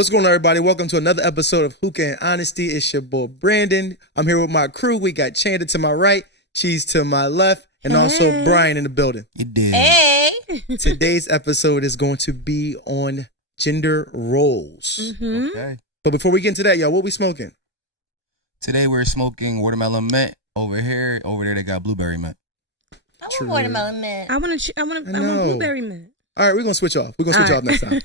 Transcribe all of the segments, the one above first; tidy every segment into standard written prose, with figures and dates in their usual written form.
What's going on, everybody? Welcome to another episode of Hookah and Honesty. It's your boy, Brandon. I'm here with my crew. We got Candid to my right, Cheese to my left, and also Brian in the building. You did. Hey. Today's episode is going to be on gender roles. Mm-hmm. Okay. But before we get into that, y'all, what we smoking? Today we're smoking watermelon mint over here. Over there they got blueberry mint. I want watermelon mint. I want blueberry mint. All right, we're going to switch off. We're going to switch off next time.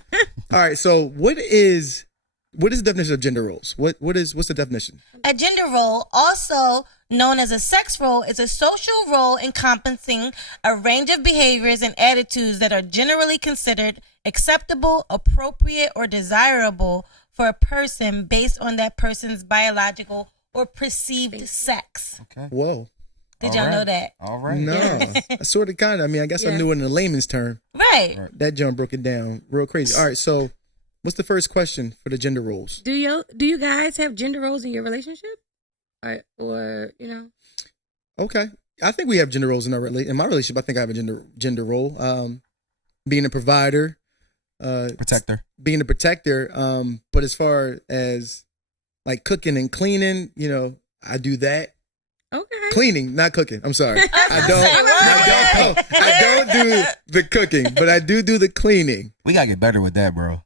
All right, so what is the definition of gender roles? What's the definition? A gender role, also known as a sex role, is a social role encompassing a range of behaviors and attitudes that are generally considered acceptable, appropriate, or desirable for a person based on that person's biological or perceived sex. Okay. Whoa. Did y'all know that? All right. No, sort of, kind of. I mean, I guess I knew it in a layman's term. Right. That John broke it down real crazy. All right, so what's the first question for the gender roles? Do you guys have gender roles in your relationship, or you know? Okay, I think we have gender roles in in my relationship. I think I have a gender role. Being a provider, Protector. being a protector. But as far as like cooking and cleaning, you know, I do that. Okay. Cleaning, not cooking. I'm sorry. I don't do the cooking, but I do the cleaning. We gotta get better with that, bro.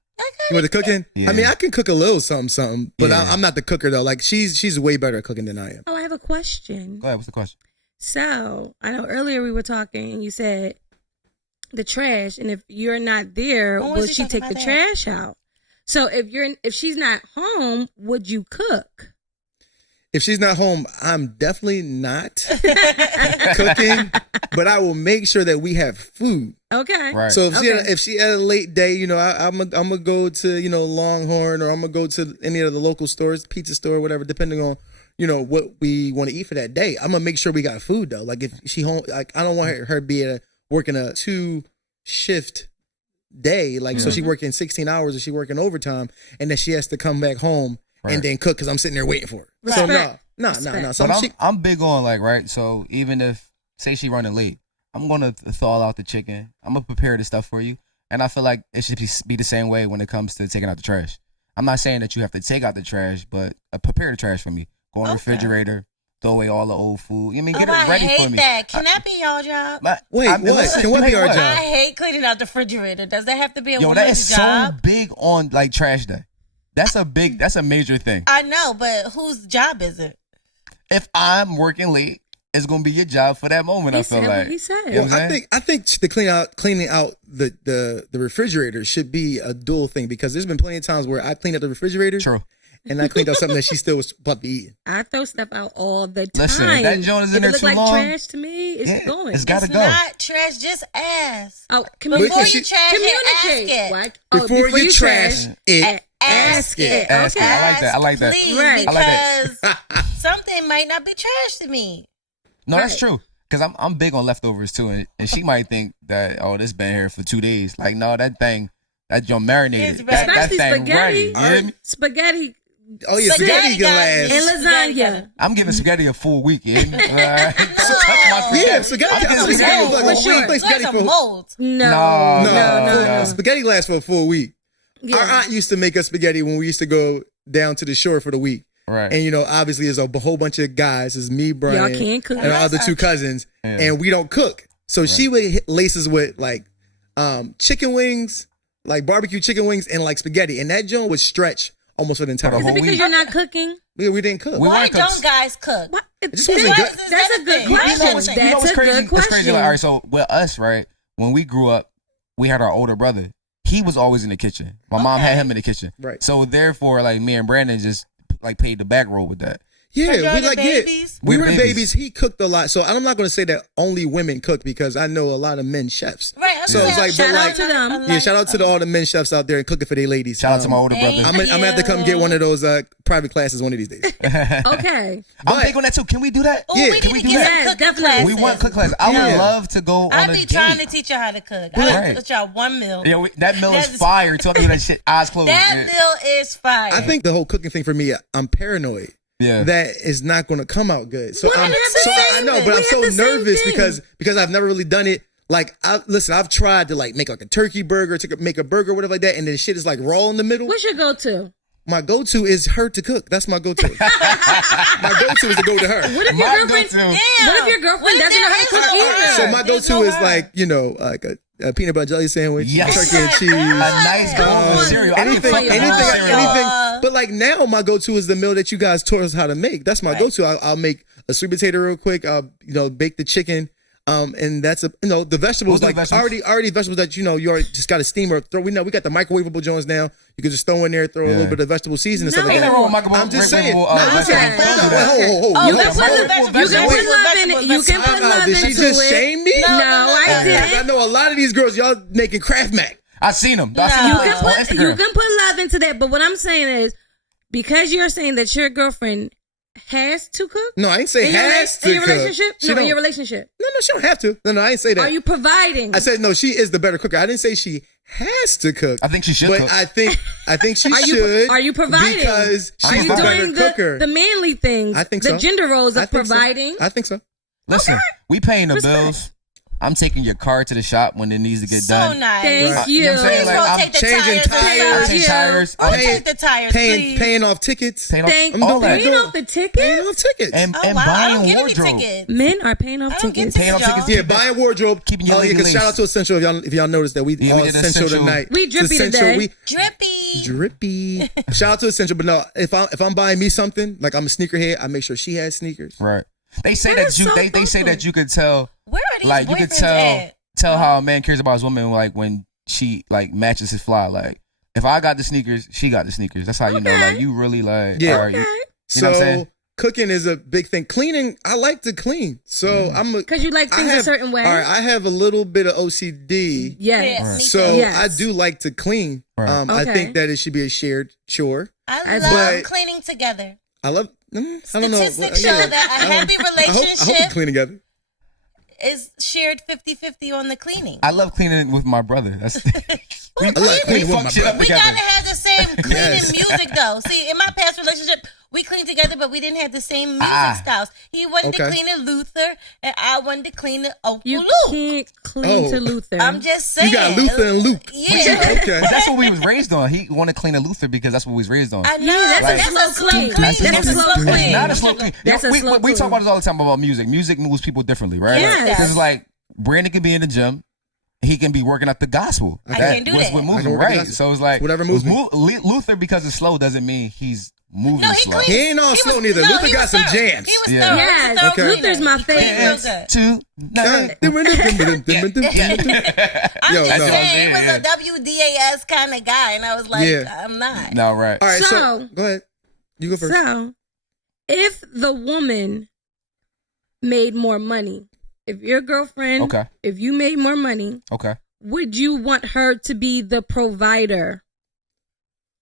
You know, the cooking? Yeah. I mean, I can cook a little something, but Yeah. I'm not the cooker though. Like she's way better at cooking than I am. Oh, I have a question. Go ahead. What's the question? So I know earlier we were talking, and you said the trash, and if you're not there, When was will you she talking take the about that? trash out? So if she's not home, would you cook? If she's not home, I'm definitely not cooking, but I will make sure that we have food. Okay. Right. So Okay. if she had a late day, you know, I'm gonna go to, you know, Longhorn, or I'm gonna go to any of the local stores, pizza store, whatever, depending on, you know, what we want to eat for that day. I'm gonna make sure we got food though. Like if she home, like I don't want her be working a 2-shift day, like so she working 16 hours or she working overtime, and then she has to come back home and then cook because I'm sitting there waiting for her. Right. So Respect. no. So But I'm big on like, right? So even if say she running late, I'm gonna thaw out the chicken. I'm gonna prepare the stuff for you. And I feel like it should be the same way when it comes to taking out the trash. I'm not saying that you have to take out the trash, but prepare the trash for me. Go in the refrigerator, throw away all the old food. You mean get it ready I hate for me. that. Can that be y'all job? Wait, what? Can what be our job? I hate cleaning out the refrigerator. Does that have to be a Yo, that woman's is job? so big on like trash day. That's a major thing. I know, but whose job is it? If I'm working late, it's gonna be your job for that moment. He I feel said like. what he said. You know what I'm I saying? think the cleaning out the refrigerator should be a dual thing, because there's been plenty of times where I cleaned out the refrigerator True. and I cleaned out something that she still was about to eat. I throw stuff out all the time. Listen, that joint is in if there it look too like long. trash to me, it's going. it's gotta It's go. not trash, just ask. Oh, Before you trash it, communicate. ask it. What? Before you trash it, Ask it. Ask it. I like that. Please, Right. I like that. because something might not be trash to me. No, that's Right. true. Cause I'm big on leftovers too, and she might think that this been here for 2 days. Like no, that joint marinated. It's That Especially thing spaghetti. ready. You hear me? Spaghetti Oh yeah, spaghetti can last. and lasagna. I'm giving spaghetti a full week. You hear me? Don't touch my spaghetti. Yeah, spaghetti. I'm giving Spaghetti spaghetti like for a sure. week. Like spaghetti There's for a mold. No. Spaghetti lasts for a full week. Yeah. Our aunt used to make us spaghetti when we used to go down to the shore for the week. Right. And you know, obviously, there's a whole bunch of guys. It's me, Brian, Y'all can't cook. and our other 2 cousins, Yeah. and we don't cook. So she would lace us with like chicken wings, like barbecue chicken wings, and like spaghetti, and that joint would stretch almost for the entire For the Is week. it whole because week. you're not cooking? We didn't cook. We Why wanna cook. don't guys cook? What? just wasn't good. That's a good question. You know what's That's a crazy? good It's crazy. question. Like, all right, so with us, right, when we grew up, we had our older brother. He was always in the kitchen. My mom had him in the kitchen. Right. So therefore, like me and Brandon just like paid the back roll with that. Yeah, Y'all we the like babies? we We're were babies. babies. He cooked a lot, so I'm not going to say that only women cook, because I know a lot of men chefs. Right. I'm So saying, it's like, Shout but out like, to them. yeah, shout out to all the men chefs out there and cooking for their ladies. Shout out to my older brother. Thank I'm gonna have to come get one of those private classes one of these days. Okay. I'm big on that too. Can we do that? Oh, Yeah. we Can need we to do get that? some Yes, cooking definitely. classes. We want cook class. I would Yeah. love to go on I a be date. trying to teach y'all how to cook. I Right. like to teach y'all one meal. Yeah, that meal is That's- fire. Talking about that shit, eyes closed. That Yeah. meal is fire. I think the whole cooking thing for me, I'm paranoid Yeah. that is not going to come out good. So We I'm have the so same I know, thing. but I'm We so have the same nervous thing. because I've never really done it Like, I've tried to like make like a turkey burger, make a burger, whatever like that, and then shit is like raw in the middle. What's your go-to? My go-to is her to cook. That's my go-to. My go-to is to go to her. What if your girlfriend doesn't know how to cook either? So my go-to is like, like a peanut butter jelly sandwich, turkey and cheese, a nice cereal. Anything. But like now, my go-to is the meal that you guys taught us how to make. That's my go-to. I'll make a sweet potato real quick. I'll bake the chicken. And that's the vegetables already vegetables that you already just got to steam or throw. We got the microwavable joints now. You can just throw in there, throw a little bit of vegetable seasoning and stuff like that. I'm just saying. You can put love into it. Did she just shame me? No, I didn't. I know a lot of these girls, y'all making Kraft Mac. I seen them. You can put love into that. But what I'm saying is, because you're saying that your girlfriend has to cook? No, I ain't say has to cook. In your relationship? In your relationship. No, she don't have to. No, I ain't say that. Are you providing? I said no, she is the better cooker. I didn't say she has to cook. I think she should but cook. I think she should. Are you providing? Because she's the better cooker. The manly things. I think so. The gender roles of providing. I think so. Listen, we paying the bills. I'm taking your car to the shop when it needs to get done. So nice. Thank you. You know what I'm saying? Like, I'm take the changing tires. tires. Take the tires, please. Paying off tickets. Paying off Paying off the tickets? Paying off tickets. And I buying don't wardrobe. get Men are paying off tickets. Paying off tickets. Yeah, buying wardrobe. Keeping you legally shout out to Essential if y'all noticed that we all Essential tonight. We drippy today. Drippy. Shout out to Essential, but no, if I'm buying me something, like I'm a sneakerhead, I make sure she has sneakers. Right. They say they say that you could tell. Where are these like you could tell how a man cares about his woman, like when she like matches his fly. Like if I got the sneakers, she got the sneakers. That's how you know. Like you really like. Yeah. You know what I'm saying? Cooking is a big thing. Cleaning, I like to clean. So because you like things a certain way. All right, I have a little bit of OCD. Yes. So I do like to clean. Right. I think that it should be a shared chore. I love cleaning together. I love. I don't know. Statistics show that a happy relationship I hope we clean together. Is shared 50-50 on the cleaning. I love cleaning with my brother. That's I love cleaning with my brother. We gotta have the same cleaning music though. See, in my past relationship, we cleaned together, but we didn't have the same music styles. He wanted to clean it Luther, and I wanted to clean it Oku You Luke. can't clean to Luther. I'm just saying. You got Luther and Luke. Yeah. Okay. But that's what we was raised on. He wanted to clean a Luther because that's what we was raised on. I know. That's a slow clean. That's a slow clean. It's not a slow clean. That's a slow We talk clean. about this all the time about music. Music moves people differently, right? Yes. Because it's like Brandon could be in the gym. He can be working out the gospel. I can't do that. What moves him, right? So it's like whatever moves me. Luther, because it's slow, doesn't mean he's moving slow. He ain't all slow neither. Luther got some jams. He was Yeah. Yes, Luther's my favorite. I'm just saying, he was a WDAS kind of guy, and I was like, I'm not. No, right. All right, so go ahead. You go first. So, if the woman made more money, if your girlfriend, if you made more money, would you want her to be the provider?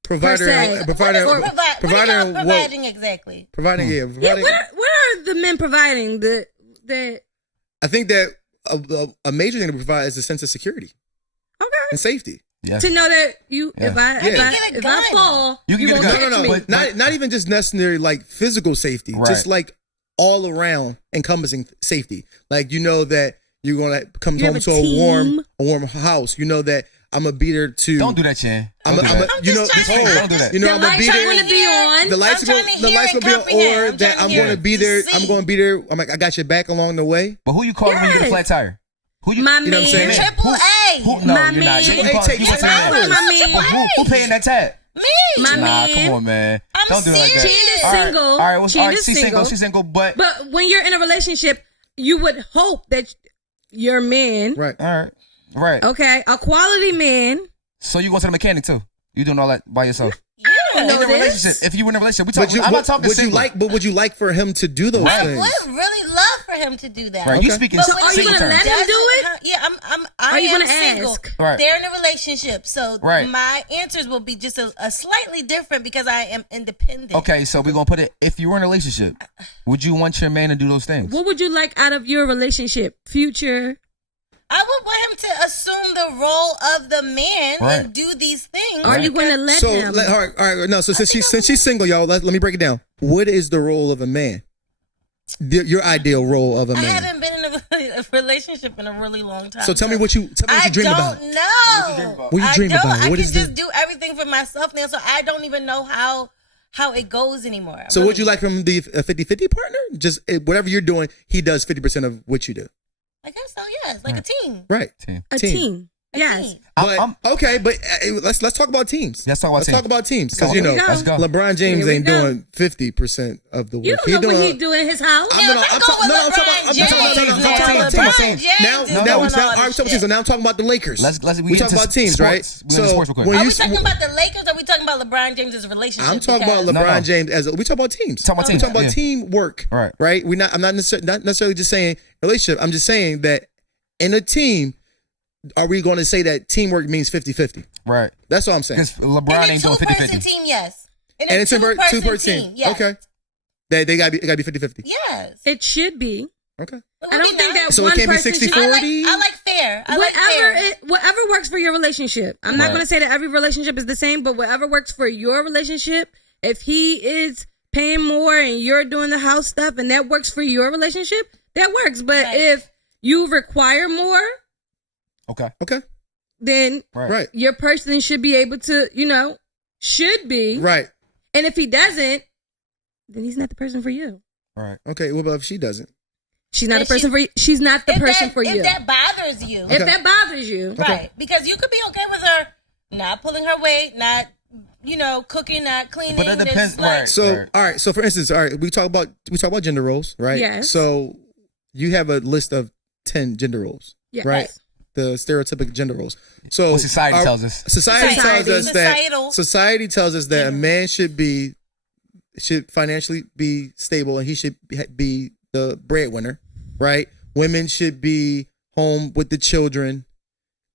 Providing exactly. Providing, yeah. What are the men providing? I think that a major thing to provide is a sense of security. And safety. Yeah. To know that if I fall, you won't catch me. But not even just necessarily like physical safety, just like all around encompassing safety. Like you know that you're gonna come home to a warm house. You know that I'm gonna beat her to. Don't do that, Chan. Don't do that. You know, I'm gonna beat her. The lights gonna be on, or that I'm gonna be there. I'm gonna be there. I'm like, I got your back along the way. But who you calling when you get a flat tire? Who you? My you know what I'm saying? Triple A. No, you're not. Who paying that tab? Me. Come on, man. Don't do that. She's single. But when you're in a relationship, you would hope that your man, right, okay, a quality man. So you going to the mechanic too? You doing all that by yourself? Yeah. In a relationship, if you in a relationship, I'm not talking single. Would you like for him to do those things? I would really love for him to do that. Right, you speaking. So are you gonna let him do it? Yeah, Are you gonna single. ask? Right. They're in a relationship, so my answers will be just a slightly different because I am independent. Okay, so we're gonna put it. If you were in a relationship, would you want your man to do those things? What would you like out of your relationship? Future? I would want him to assume the role of the man and do these things. Are you going to let him? All right. No. So since she's single, y'all, let me break it down. What is the role of a man? your ideal role of a man? I haven't been in a relationship in a really long time. So tell me what you dream about. I don't know. What you dream about? I What can is just do everything for myself now, so I don't even know how it goes anymore. So would you like from the 50-50 partner? Just whatever you're doing, he does 50% of what you do. I guess so, yes. Like a team. Right. A team. Yes. But okay, but let's talk about teams. Let's talk about teams. Because let's go. LeBron James ain't doing 50% of the work. You don't know what he do in his house. I'm talking about teams. Now we're talking teams. So now I'm talking about the Lakers. We talk about teams, right? So are we talking about the Lakers or are we talking about LeBron James's relationship? I'm talking about LeBron James we talk about teams. We talk about teamwork. Right? I'm not necessarily just saying relationship. I'm just saying that in a team, are we going to say that teamwork means 50-50? Right. That's all I'm saying. Because LeBron ain't doing 50-50. In a team, yes. And a two-person team. Yes. Okay. They got to be 50-50. Yes. It should be. Okay. I don't think that so one it can't be person 60-40? I like fair. Whatever works for your relationship. I'm not going to say that every relationship is the same, but whatever works for your relationship, if he is paying more and you're doing the house stuff and that works for your relationship, that works. But if you require more, okay, then your person should be able to, should be. Right. And if he doesn't, then he's not the person for you. Right. Okay, what about if she doesn't? She's not the person for you. She's not the person for you. If that bothers you. Okay. If that bothers you. Right. Because you could be okay with her not pulling her weight, not, cooking, not cleaning. But it depends. All right. So for instance, we talk about gender roles, right? Yes. So you have a list of 10 gender roles, right? The stereotypical gender roles. So what society tells us. Society tells us that a man should financially be stable and he should be the breadwinner, right? Women should be home with the children,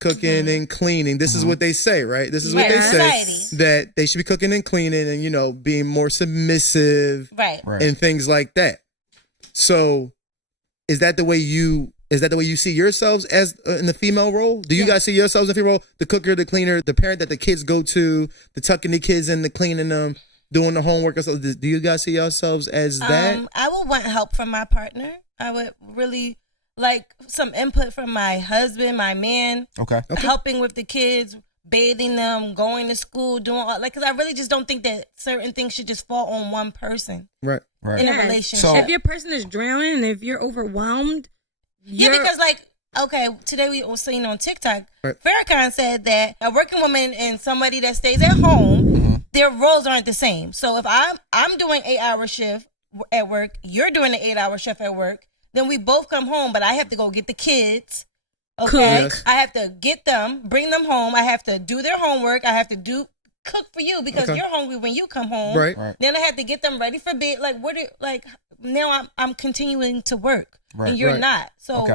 cooking and cleaning. This is what they say, right? This is what they say, that they should be cooking and cleaning and being more submissive, right, and things like that. So, is that the way you see yourselves as in the female role? Do you guys see yourselves in the female role? The cooker, the cleaner, the parent that the kids go to, the tucking the kids in, the cleaning them, doing the homework or something. Do you guys see yourselves as that? I would want help from my partner. I would really like some input from my husband, my man. Okay. Helping with the kids, bathing them, going to school, doing all because I really just don't think that certain things should just fall on one person. Right. In a relationship. So if your person is drowning and if you're overwhelmed. Because today we were seeing on TikTok, Farrakhan said that a working woman and somebody that stays at home, their roles aren't the same. So if I'm doing 8-hour shift at work, you're doing an 8-hour shift at work, then we both come home, but I have to go get the kids. Okay. Yes. I have to get them, bring them home. I have to do their homework. I have to cook for you because you're hungry when you come home. Right. Then I have to get them ready for bed. Now I'm continuing to work. Right. And you're not. So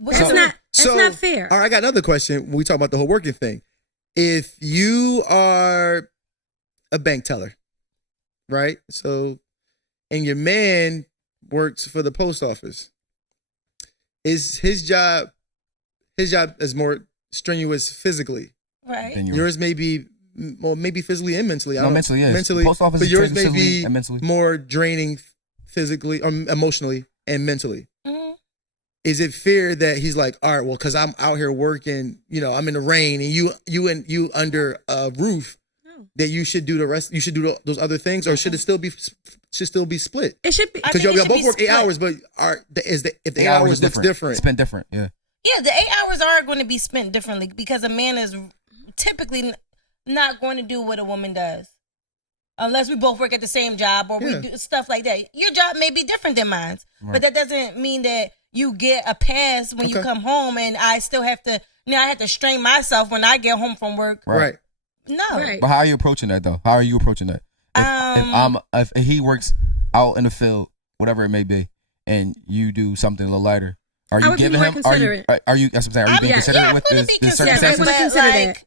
it's not fair. All right, I got another question when we talk about the whole working thing. If you are a bank teller, right? So, and your man works for the post office, is his job is more strenuous physically. Right. Yours may be maybe physically and mentally. Mentally, yes. Mentally, post office but yours may be be more draining physically or emotionally and mentally. Mm-hmm. Is it fair that he's like, all right, well, because I'm out here working, I'm in the rain, and you under a roof, that you should do the rest. You should do those other things, or should it still be split? It should be because y'all both work 8 hours, but if the 8 hours looks different, spent different, yeah. Yeah, the 8 hours are going to be spent differently because a man is typically not going to do what a woman does. Unless we both work at the same job or we do stuff like that. Your job may be different than mine. Right. But that doesn't mean that you get a pass when you come home and I still have to, I have to strain myself when I get home from work. Right. No. Right. But how are you approaching that though? How are you approaching that? If he works out in the field, whatever it may be, and you do something a little lighter, are you giving him? Are you? That's what I'm saying. Are you being considerate with the circumstances?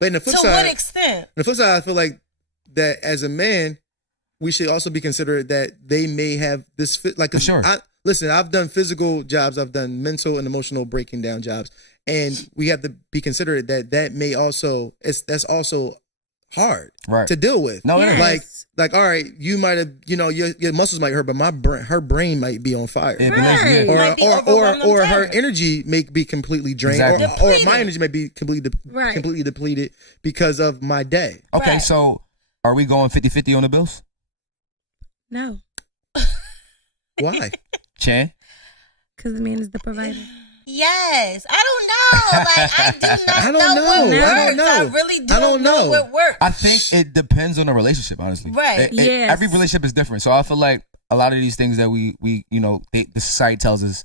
But in the flip to side, what extent? In the flip side, I feel like that as a man, we should also be considerate that they may have this like. Sure. Listen, I've done physical jobs, I've done mental and emotional breaking down jobs, and we have to be considerate that may also that's also hard to deal with. No, like all right, you might have, your muscles might hurt, but her brain might be on fire. Or her energy may be completely drained, or my energy may be completely depleted because of my day. Okay, so are we going 50-50 on the bills? No. Why? Chan? Because the man is the provider. Yes, I don't know. Like I do not know what works. I really don't know what works. I think it depends on the relationship, honestly. Right. Every relationship is different, so I feel like a lot of these things that we the society tells us,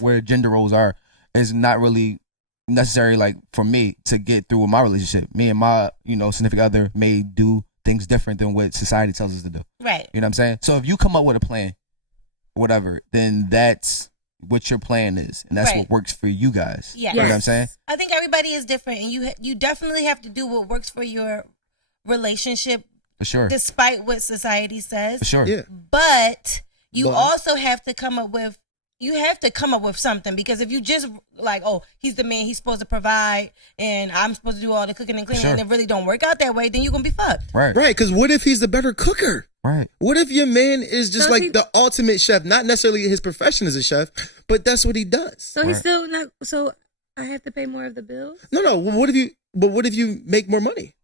where gender roles are, is not really necessary. Like for me to get through with my relationship, me and my significant other may do things different than what society tells us to do. Right. You know what I'm saying? So if you come up with a plan, whatever, then that's what your plan is, and that's what works for you guys. Yeah. You know what I'm saying? I think everybody is different, and you definitely have to do what works for your relationship. For sure. Despite what society says. For sure. Yeah. But you also have to come up with something, because if you just like, oh, he's the man, he's supposed to provide, and I'm supposed to do all the cooking and cleaning, and it really don't work out that way, then you're gonna be fucked. Right. Right. Because what if he's the better cooker? Right. What if your man is just the ultimate chef? Not necessarily his profession as a chef, but that's what he does. So he's still not. So I have to pay more of the bills? No. What if you make more money?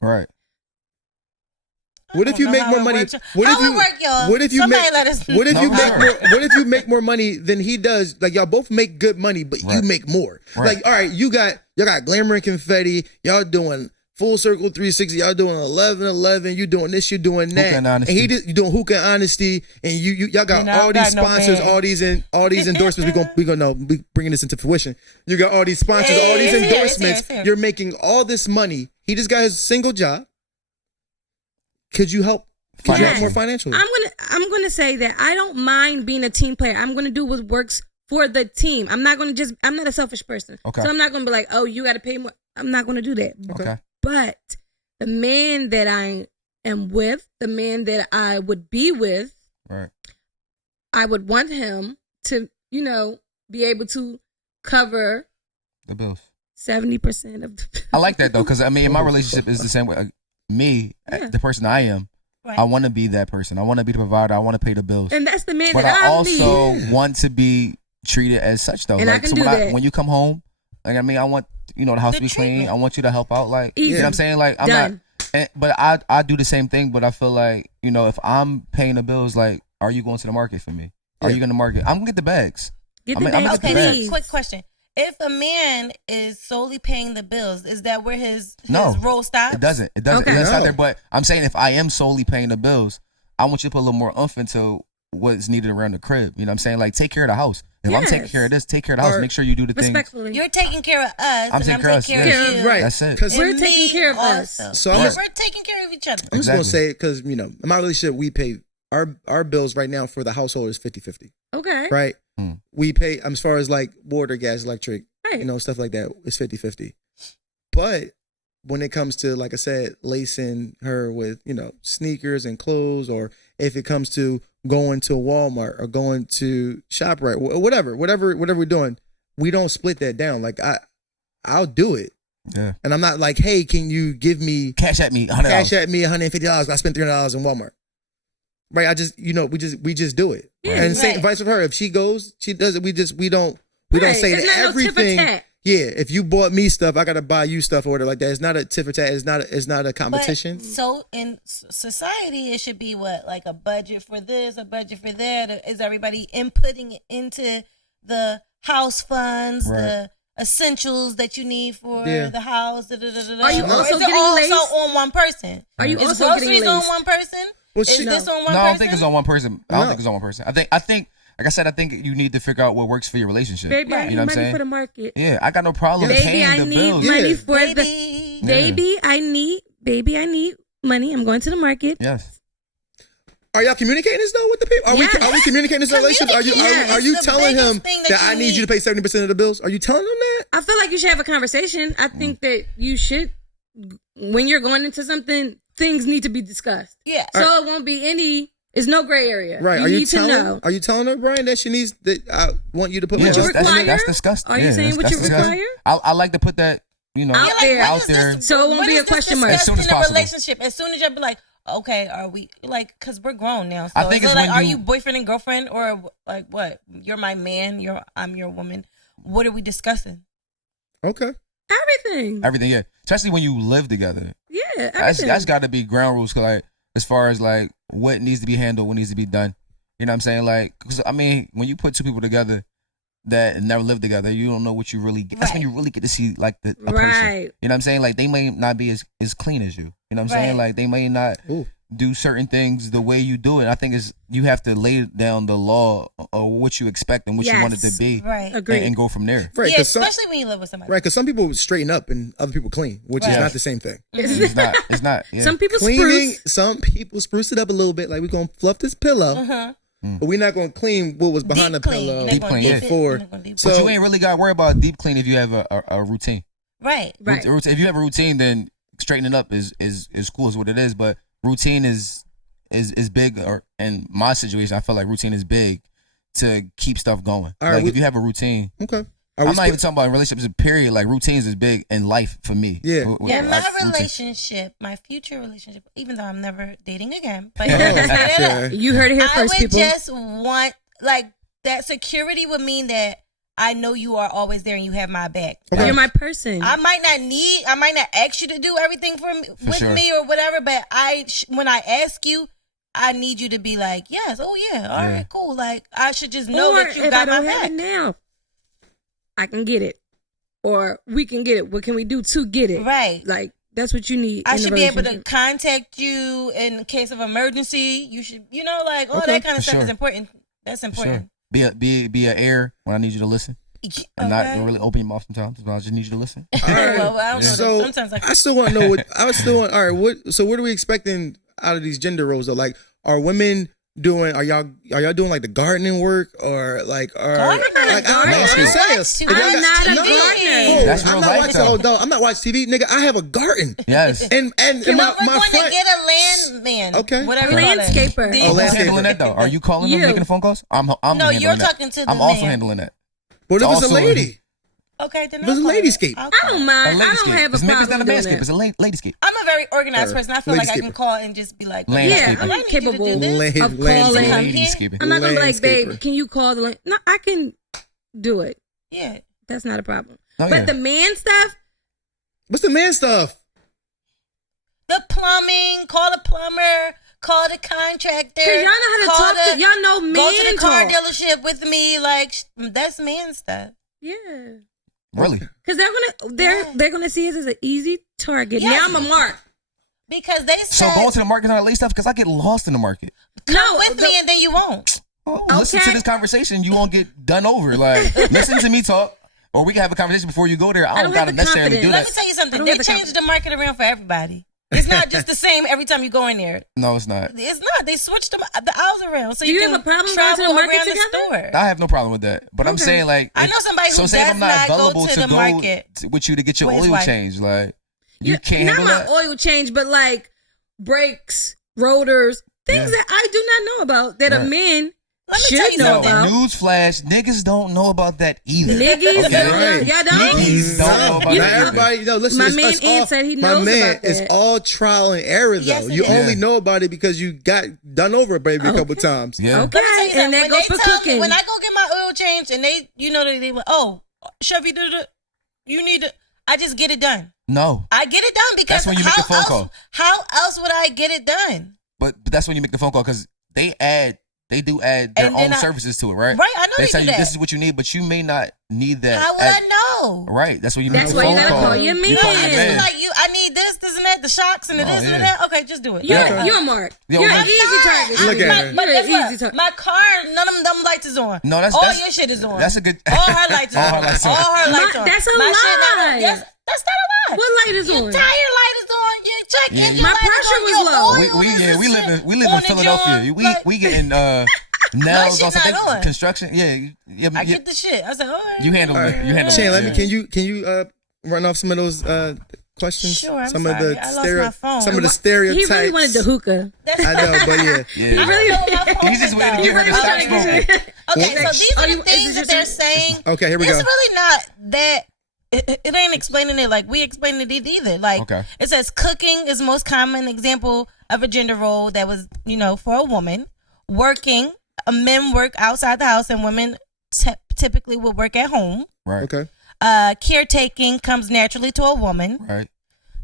Right. What if you make more money? What if you make more money than he does? Like y'all both make good money, but you make more. Right. Like all right, y'all got glamour and confetti. Y'all doing full circle 360. Y'all doing 11-11. You doing this. You doing that. And you doing hookah and honesty. And y'all got all these sponsors, all these endorsements. We gonna be bringing this into fruition. You got all these sponsors, all these endorsements. You're making all this money. He just got his single job. Could you help more financially? I'm gonna say that I don't mind being a team player. I'm gonna do what works for the team. I'm not a selfish person. Okay. So I'm not gonna be like, oh, you gotta pay more. I'm not gonna do that. Okay. But the man that I am with, the man that I would be with, right, I would want him to, be able to cover the bills. 70% of the bills. I like that though, because I mean, my relationship is the same way. The person I am, I want to be that person. I want to be the provider. I want to pay the bills. And that's the man but that I also want to be treated as such though. And like, I can do that. When you come home, like I mean, I want the house to be clean. I want you to help out. Like you know what I'm saying? Like I'm Done. not. But I do the same thing. But I feel like if I'm paying the bills, like, are you going to the market for me? Are you going to market? I'm gonna get the bags. Okay, quick question. If a man is solely paying the bills, is that where his role stops? It doesn't. Okay. It's not there. But I'm saying if I am solely paying the bills, I want you to put a little more oomph into what's needed around the crib. You know what I'm saying? Like, take care of the house. If I'm taking care of this, take care of the house. Make sure you do the things. Respectfully. You're taking care of us, I'm taking care of you. Right. That's it. Because we're taking care of us. So we're taking care of each other. I'm just going to say it because, in my relationship, we pay our bills right now for the household is 50-50. Okay. Right? We pay, as far as like water, gas, electric, stuff like that, it's 50-50. But when it comes to, like I said, lacing her with, sneakers and clothes, or if it comes to going to Walmart or going to ShopRite, whatever we're doing, we don't split that down. Like I'll do it. Yeah. And I'm not like, hey, can you give me cash at me $150? I spent $300 in Walmart. Right. I just, we just do it. Yeah, and same vice with her. If she goes, she does it. We don't say that everything. Yeah, if you bought me stuff, I gotta buy you stuff or whatever like that. It's not a tit for tat. It's not a competition. But so in society, it should be like a budget for this, a budget for that. Is everybody inputting into the house funds, the essentials that you need for the house? Are you also getting also on one person? Are you also getting groceries on one person? Is this on one person? No, I don't think it's on one person. I don't think it's on one person. I think. Like I said, I think you need to figure out what works for your relationship. Baby, I need money for the market. Yeah, I got no problem paying the bills. Baby, I need money. I'm going to the market. Yes. Are y'all communicating this though with the people? Are we communicating this relationship? Are you telling him that I need you to pay 70% of the bills? Are you telling him that? I feel like you should have a conversation. I think that you should, when you're going into something, things need to be discussed. Yeah. So it won't be any. It's no gray area. Right. Are you telling her, Brian, that she needs that I want you to put what my you require? That's disgusting. Are you saying what you require? I like to put that out there. So it won't be a question mark. As soon as possible. Relationship. As soon as you'll be like, okay, are we like? Because we're grown now. So I think it's like, when are you boyfriend and girlfriend or like what? You're my man. I'm your woman. What are we discussing? Okay. Everything. Yeah. Especially when you live together. Yeah. That's got to be ground rules. Cause like, as far as like what needs to be handled, what needs to be done. You know what I'm saying? Like, cause I mean, when you put two people together that never live together, you don't know what you really get. That's when you really get to see like a person. You know what I'm saying? Like they may not be as clean as you. You know what I'm saying? Like they may not do certain things the way you do it. I think you have to lay down the law or what you expect and what you want it to be. Right. And go from there. Right. Yeah, especially when you live with somebody. Right. Because some people straighten up and other people clean, which is not the same thing. It's not. Yeah. Some people cleaning. spruce. Some people spruce it up a little bit. Like we're gonna fluff this pillow. But we're not going to clean what was behind the pillow before. So, but you ain't really got to worry about deep clean if you have a routine. Right. If you have a routine, then straightening up is cool, is what it is. But routine is big. Or in my situation, I feel like routine is big to keep stuff going. Like if you have a routine. Okay. I'm not even talking about relationships, period. Like routines is big in life for me. Yeah. In my relationship, my future relationship, even though I'm never dating again, but you heard it here first, people. I would just want like that security would mean that I know you are always there and you have my back. Okay. You're my person. I might not ask you to do everything with me or whatever, but when I ask you, I need you to be like, yes, oh yeah, all right, cool. Like I should just know that you got my back. Now, I can get it, or we can get it. What can we do to get it? Right. Like that's what you need. I should be able to contact you in case of emergency. You should, like all that kind of stuff is important. That's important. Sure. Be an ear when I need you to listen. And not really open your mouth sometimes. I just need you to listen. All right. Well, I don't know. So sometimes I still want to know what I was still want. All right. So what are we expecting out of these gender roles though? Like, are women doing? Are y'all doing like the gardening work or like? Gardening? Like, I don't know. I'm saying. I'm not a gardener. That's real life, though. I'm not watching TV, nigga. I have a garden. Yes. And we're my going friend, to get a landman. Okay. Whatever. Landscaper. Who's handling that though? Are you calling them, making the phone calls? I'm no, you're that. talking to the I'm also handling that. What if it's a lady? Okay, then it was a ladyscape. I don't mind. I don't have a problem. It's not a manscape. It's a ladyscape. I'm a very organized person. I feel like I can call and just be like, yeah, I'm capable of calling. Landscaping. I'm not gonna be like, babe, can you call the land? No, I can do it. Yeah, that's not a problem. But the man stuff. What's the man stuff? The plumbing. Call the plumber. Call the contractor. Cause y'all know how to talk. Y'all know men go to the car talk. dealership with me. Like that's man stuff. Yeah. Really? Because they're gonna see us as an easy target. Yes. Now I'm a mark. Because they said so going to the market on that late stuff because I get lost in the market. Come with me and then you won't. Well, listen to this conversation. You won't get done over. Like listen to me talk, or we can have a conversation before you go there. I don't gotta necessarily do that. Let me tell you something. They changed the market around for everybody. It's not just the same every time you go in there. No, it's not. It's not. They switched the aisles around so you can have a problem travel going to the market around together? the store. I have no problem with that. But I'm saying like I know somebody who does not go to the market with you to get your oil change. Like you can't not handle my that. Oil change, but like brakes, rotors, things that I do not know about that a man should know about. Newsflash, niggas don't know about that either. Niggas, right. y'all don't. Niggas don't know about that. Everybody, listen. My man answered. He knows about that. It's all trial and error, though. Yes, you only know about it because you got done over, baby, a couple times. Yeah. Okay, and that goes for cooking. When I go get my oil change, and they were, Chevy, you need to. I just get it done. No, I get it done because that's when you make the phone call. How else would I get it done? But that's when you make the phone call because they do add their own services to it, right? Right, I know they tell you this is what you need, but you may not need that. How would I know? Right, that's why you make the phone call. That's why you gotta call your man. Like I need this and that, the shocks and the this and that. Okay, just do it. You're a mark. You're an easy target. Look at her. But guess what? My car, none of them lights is on. No, all your shit is on. That's a good. All her lights is on. All her lights on. That's a lie. That's not a lie. What light is on? Your tire light is on. Your check engine my light pressure is on. was low. We live in Philadelphia. We getting nails on something. Construction. Yeah. I get the shit. I said, all right. You handle it. You handle Shane, it. Can you run off some of those questions? Sure. I'm some sorry. Of the I lost my phone. Some of the stereotypes. He really wanted the hookah. I know, but yeah. He really. He's just waiting to get her to stop smoking. Okay, so these are the things that they're saying. Okay, here we go. It's really not that It ain't explaining it like we explained it either. Like it says cooking is most common example of a gender role that was, for a woman. Working, men work outside the house and women typically would work at home. Right. Okay. Caretaking comes naturally to a woman. Right.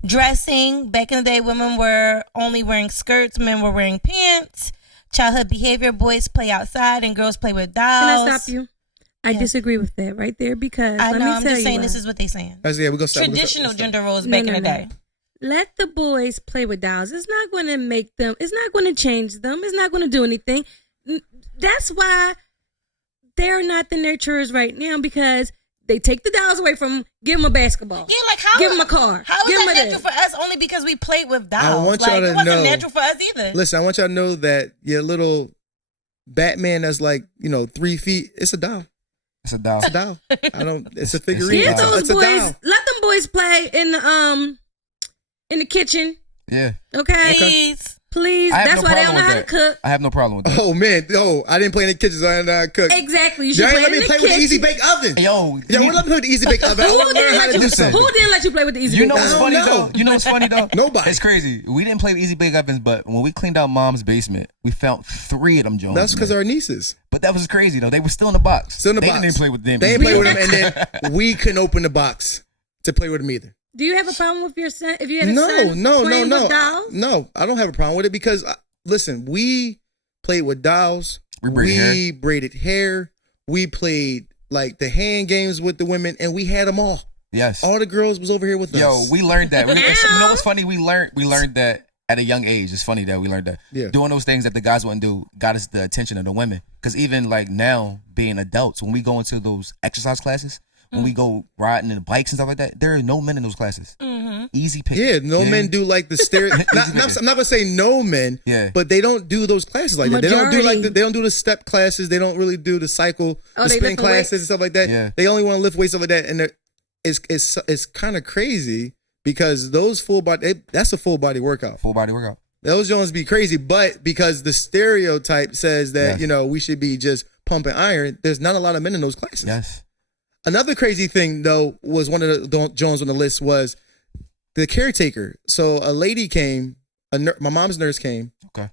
Dressing, back in the day, women were only wearing skirts, men were wearing pants. Childhood behavior, boys play outside and girls play with dolls. Can I stop you? I disagree with that right there because I know, I'm just saying what. this is what they're saying. Yeah, we're gonna stop. Traditional gender roles back in the day. Let the boys play with dolls. It's not going to make them, it's not going to change them. It's not going to do anything. That's why they're not the nurturers right now, because they take the dolls away from them, give them a basketball. Yeah, like how? Give them a car. How is that natural for us only because we played with dolls? I want y'all to it wasn't know, natural for us either. Listen, I want y'all to know that your little Batman that's like, 3 feet, it's a doll. It's a doll. It's a doll. It's a figurine. Give those it's a boys, doll. let them boys play in the kitchen. Yeah. Okay. Please. That's why they don't know how to cook. I have no problem with that. Oh, man. I didn't play in the kitchen, so I didn't know how to cook. Exactly. You should y'all play let me in the play kitchen. with the Easy Bake Oven. Yo, let me play with the Easy Bake Oven. I want to learn how to do something. Who didn't let you play with the Easy Bake Oven? What's funny though? You know what's funny though? Nobody. It's crazy. We didn't play with Easy Bake Ovens, but when we cleaned out Mom's basement, we found 3 of them Jones. That's because our nieces. But that was crazy though. They were still in the box. Still in the box. They didn't play with them. They didn't play with them, and then we couldn't open the box to play with them either. Do you have a problem with your son? If you had a son playing with dolls? No, I don't have a problem with it because, listen, we played with dolls. We braided hair. We played like the hand games with the women, and we had them all. Yes. All the girls was over here with us. Yo, we learned that. You know what's funny? We learned that at a young age. It's funny that we learned that. Yeah. Doing those things that the guys wouldn't do got us the attention of the women. Because even like now, being adults, when we go into those exercise classes, when we go riding in the bikes and stuff like that, there are no men in those classes. Mm-hmm. Easy pick. Yeah, no men do like the stereo. I'm not gonna say no men, but they don't do those classes like that. They don't do they don't do the step classes. They don't really do the cycle, the spin classes and stuff like that. Yeah. They only want to lift weights, stuff like that, and it's kind of crazy because those full body, that's a full body workout. Full body workout. Those Jones be crazy, but because the stereotype says that we should be just pumping iron, there's not a lot of men in those classes. Yes. Another crazy thing, though, was one of the Jones on the list was the caretaker. So a lady came, my mom's nurse came a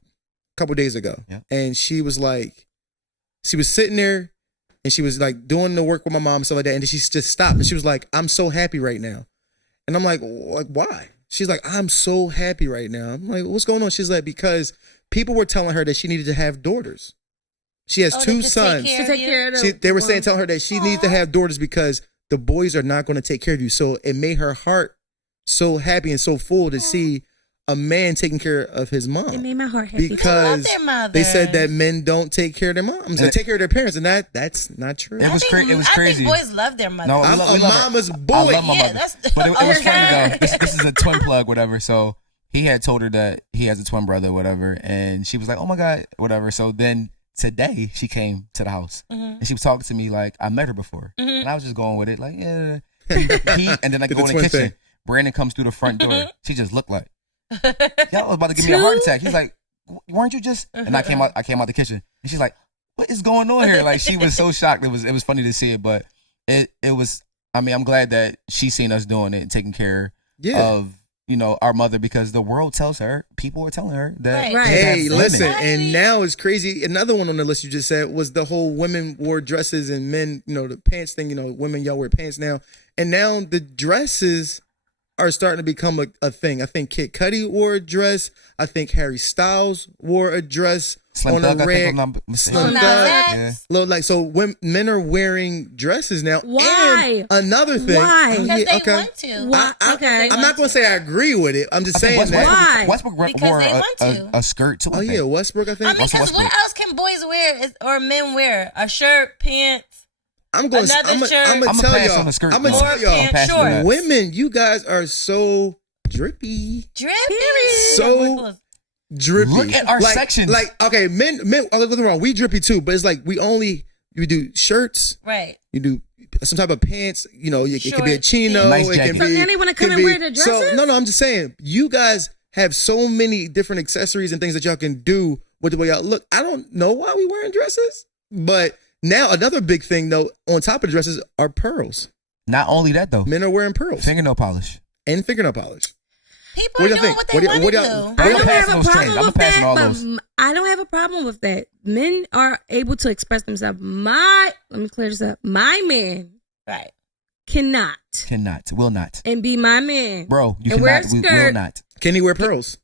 couple days ago. Yeah. And she was sitting there and she was like doing the work with my mom and stuff like that. And then she just stopped and she was like, I'm so happy right now. And I'm like, why? She's like, I'm so happy right now. I'm like, what's going on? She's like, because people were telling her that she needed to have daughters. She has 2 sons. They were telling her that she needs to have daughters because the boys are not going to take care of you. So it made her heart so happy and so full to see a man taking care of his mom. It made my heart happy because they said that men don't take care of their moms. They take care of their parents, and that's not true. It was crazy. I think boys love their mothers. No, I'm a mama's boy. I love my mother. But it was funny though. This is a twin plug, whatever. So he had told her that he has a twin brother, whatever, and she was like, "Oh my god," whatever. So then today she came to the house and she was talking to me like I met her before, and I was just going with it like, yeah. And then I go in the kitchen. Brandon comes through the front door. She just looked like, y'all was about to give me a heart attack. He's like, weren't you just? And I came out the kitchen, and she's like, what is going on here? Like she was so shocked. It was funny to see it, but it was. I mean, I'm glad that she's seen us doing it and taking care of our mother, because the world tells her, people are telling her that. Right. Hey, listen, and now it's crazy. Another one on the list you just said was the whole women wore dresses and men, the pants thing. Women, y'all wear pants now, and now the dresses are starting to become a thing. I think Kid Cudi wore a dress. I think Harry Styles wore a dress. Slim on Thug, a red. Slim Thug. So when men are wearing dresses now. Why? And another thing. Why? Because they want to. Why? Okay. I'm not going to say I agree with it. I'm just saying that. Why? Westbrook wore a skirt too. Oh yeah, Westbrook. I think. Because what else can boys wear or men wear? A shirt, pants. I'm gonna tell y'all. Women, you guys are so drippy. So drippy. Look at our sections. Like, okay, men. Look wrong. We drippy too, but it's like you do shirts. Right. You do some type of pants. It could be a chino. Nice it can be. So then they want to come and wear the dresses. So no. I'm just saying. You guys have so many different accessories and things that y'all can do with the way y'all look. I don't know why we wearing dresses, but. Now, another big thing, though, on top of the dresses are pearls. Not only that though. Men are wearing pearls. Fingernail polish. And fingernail polish. People are doing what they want to do. I don't have a problem with that, but I don't have a problem with that. Men are able to express themselves. Let me clear this up. My man, right, cannot, will not, and be my man, bro. You cannot, will not. Can he wear pearls?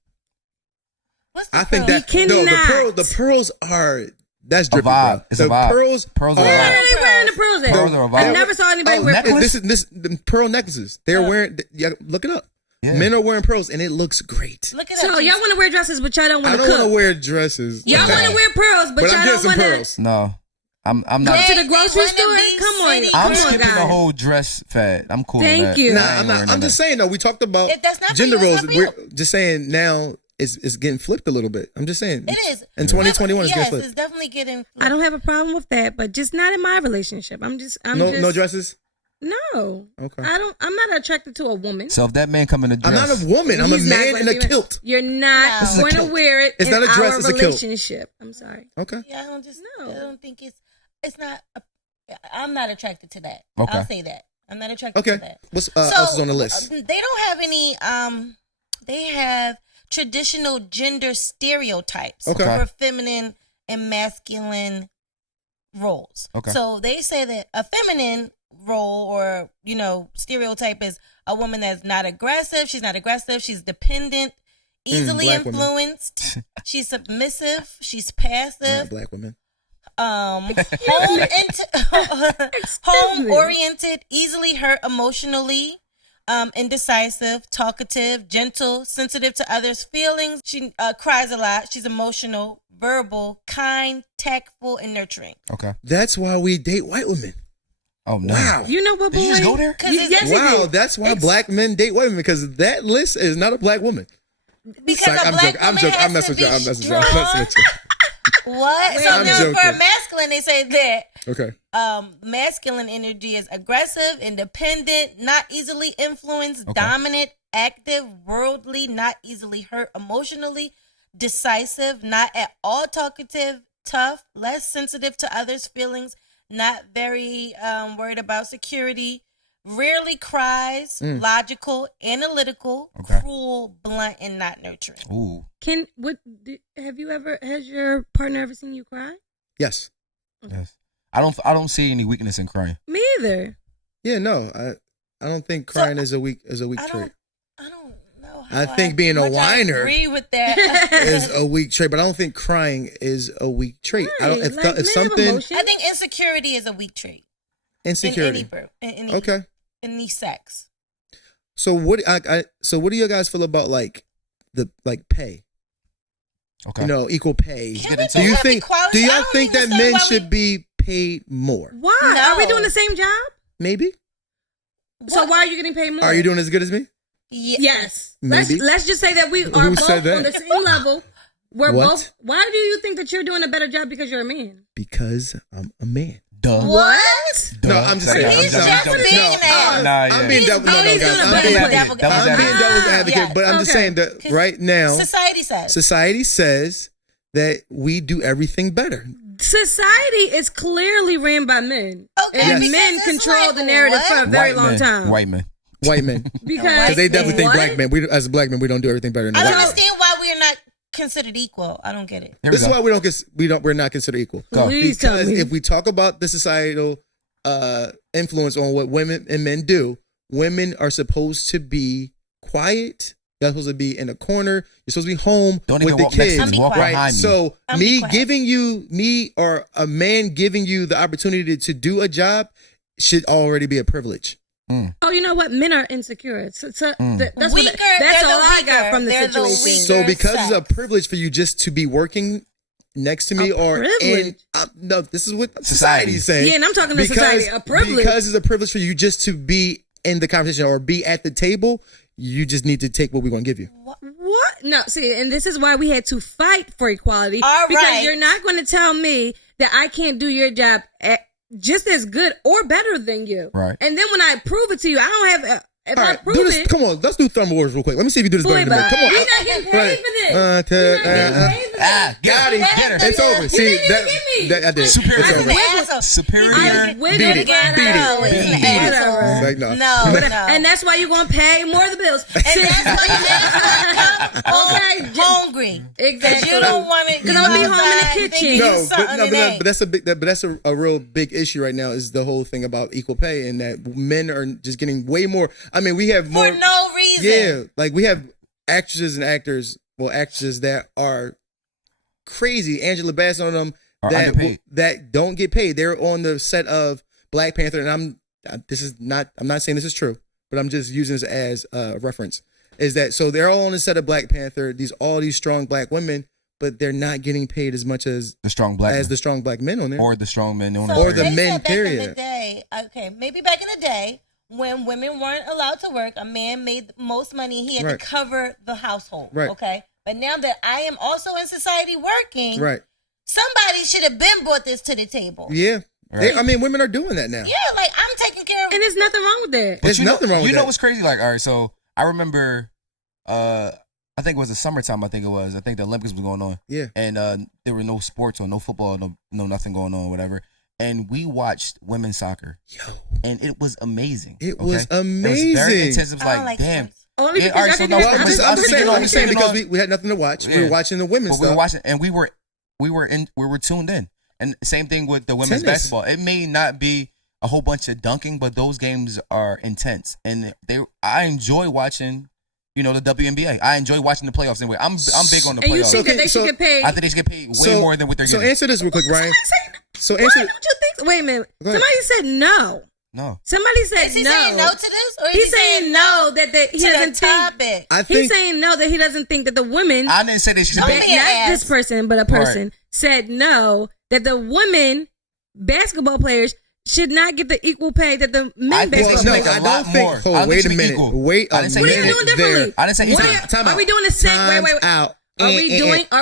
I think that the pearls are. That's drippy, bro. It's a vibe. Pearls are a vibe. Where are they wearing the pearls at? Pearls are a vibe. I never saw anybody wear pearls. The pearl necklaces. They're wearing. Look it up. Yeah. Men are wearing pearls, and it looks great. Look at so y'all want to wear dresses, but y'all don't want to cook. I don't want to wear dresses. Y'all want to wear pearls, but y'all don't want to. No, I'm not. Go to the grocery store. Come on, I'm skipping the whole dress fad. I'm cool. Thank you. Nah, I'm not. I'm just saying though. We talked about gender roles. We're just saying now. It's getting flipped a little bit. I'm just saying. It is. In 2021, it's getting flipped. Yes, it's definitely getting flipped. I don't have a problem with that, but just not in my relationship. No dresses? No. Okay. I'm not attracted to a woman. So if that man come in a dress. I'm not a woman. I'm a man in a kilt. You're not going to wear it in our relationship. I'm sorry. Okay. Yeah, I don't think it's not, I'm not attracted to that. Okay. I'll say that. I'm not attracted to that. What's else is on the list? They don't have any, they have traditional gender stereotypes for feminine and masculine roles. Okay. So they say that a feminine role or, stereotype is a woman that's not aggressive. She's not aggressive. She's dependent, easily influenced. She's submissive. She's passive. Black women. Home-oriented, easily hurt emotionally. Indecisive, talkative, gentle, sensitive to others' feelings. She cries a lot. She's emotional, verbal, kind, tactful, and nurturing. Okay. That's why we date white women. Oh, no. Wow. You know what, boy? Did you just go there? Wow, that's why black men date white women, because that list is not a black woman. Because I'm messing with you. I'm messing with you. What? So now for masculine, they say that. Okay. Masculine energy is aggressive, independent, not easily influenced, dominant, active, worldly, not easily hurt emotionally, decisive, not at all talkative, tough, less sensitive to others' feelings, not very worried about security, rarely cries, logical, analytical, cruel, blunt, and not nurturing. Ooh. Has your partner ever seen you cry? Yes. Yes. I don't see any weakness in crying. Me either. Yeah, no. I don't think crying is a weak trait. I don't know. I think being a whiner agree with that. is a weak trait, but I don't think crying is a weak trait. Right, If something, I think insecurity is a weak trait. Insecurity. In any sex. So what do you guys feel about pay? Okay. Equal pay. Do y'all think that men should be paid more? Why? No. Are we doing the same job? Maybe. What? So why are you getting paid more? Are you doing as good as me? Yes. Maybe. Let's just say that we are both on the same level. We're both. Why do you think that you're doing a better job because you're a man? Because I'm a man. Duh. What? Duh. No, I'm just saying. I'm being devil's advocate, but I'm just saying that right now, society says that we do everything better. Society is clearly ran by men, and men control the narrative for a very long time. White men. Because they definitely think black men. We, as a black man, we don't do everything better than I white don't understand why we are not considered equal. I don't get it. This is why we're not considered equal. Because if we talk about the societal influence on what women and men do, women are supposed to be quiet. You're supposed to be in a corner. You're supposed to be home with the kids, right? So me or a man giving you the opportunity to do a job should already be a privilege. Oh, you know what? Men are insecure. That's all I got from the situation. So because it's a privilege for you just to be working next to me no, this is what society's saying. Yeah, and I'm talking to society. A privilege. Because it's a privilege for you just to be in the conversation or be at the table, you just need to take what we're going to give you. What? No, see, and this is why we had to fight for equality. Because you're not going to tell me that I can't do your job just as good or better than you. Right. And then when I prove it to you, I don't have If All I right, prove do this. it, Come on, let's do Thermal Wars real quick. Let me see if you do this better than me. Come on. We're not getting paid for this. We're not getting paid for this. Got it. Get her. It's over. See, I did. Superior. It's over. Superior. Beat it. Like, no. And that's why you're gonna pay more of the bills. And that's why you come hungry. Exactly. You don't want to. Because I'm gonna be home in the kitchen. But that's a real big issue right now. Is the whole thing about equal pay and that men are just getting way more. I mean, we have more for no reason. Yeah, like we have actresses and actors that are crazy. Angela Bassett on them that don't get paid. They're on the set of Black Panther, and I'm not saying this is true, but I'm just using this as a reference. Is that so? They're all on the set of Black Panther. All these strong black women, but they're not getting paid as much as the strong black men on there, or the strong men on so there, or the men. Period. In the day, maybe back in the day when women weren't allowed to work, a man made most money. He had to cover the household. Right. Okay. But now that I am also in society working, somebody should have been brought this to the table. Yeah. Right. Women are doing that now. Yeah, like I'm taking care of. And there's nothing wrong with that. There's nothing wrong with that. You know what's crazy? Like, all right, so I remember, I think it was the summertime. I think the Olympics was going on. Yeah. And there were no sports or no football, no nothing going on, whatever. And we watched women's soccer. And it was amazing. It was amazing. It was very intense. It was like damn. Only because I'm saying because we had nothing to watch. Yeah. We were watching the women's stuff. We were watching, and we were tuned in. And same thing with the women's basketball. It may not be a whole bunch of dunking, but those games are intense, and I enjoy watching. The WNBA. I enjoy watching the playoffs anyway. I'm big on the playoffs. And you think that they should get paid? I think they should get paid way more than what they're getting. So answer this real quick, Ryan. Why don't you think? Wait a minute. Somebody said no. No. Somebody said no. Is he saying no to this, or is he's saying no that he doesn't think? He's saying no that he doesn't think that the women. I didn't say they should be. Not this person, but a person said no that the women basketball players should not get the equal pay that the men basketball players. I don't think. Wait a minute. Wait a minute. What are you doing differently? I didn't say time out. Are we doing the same? Wait. Out. Are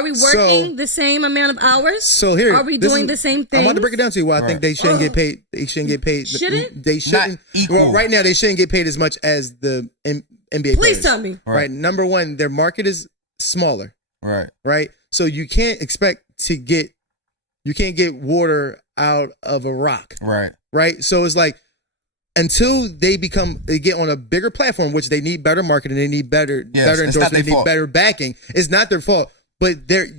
we working the same amount of hours? So here, are we doing the same thing? I'm about to break it down to you. Why I think they shouldn't get paid. They shouldn't get paid. Shouldn't? They shouldn't. Well, right now they shouldn't get paid as much as the NBA. Please tell me. Right. Number one, their market is smaller. Right. Right. So you can't expect to get. You can't get water out of a rock. Right. Right. So it's like until they get on a bigger platform, which they need better marketing, they need better endorsement, they need better backing. It's not their fault, but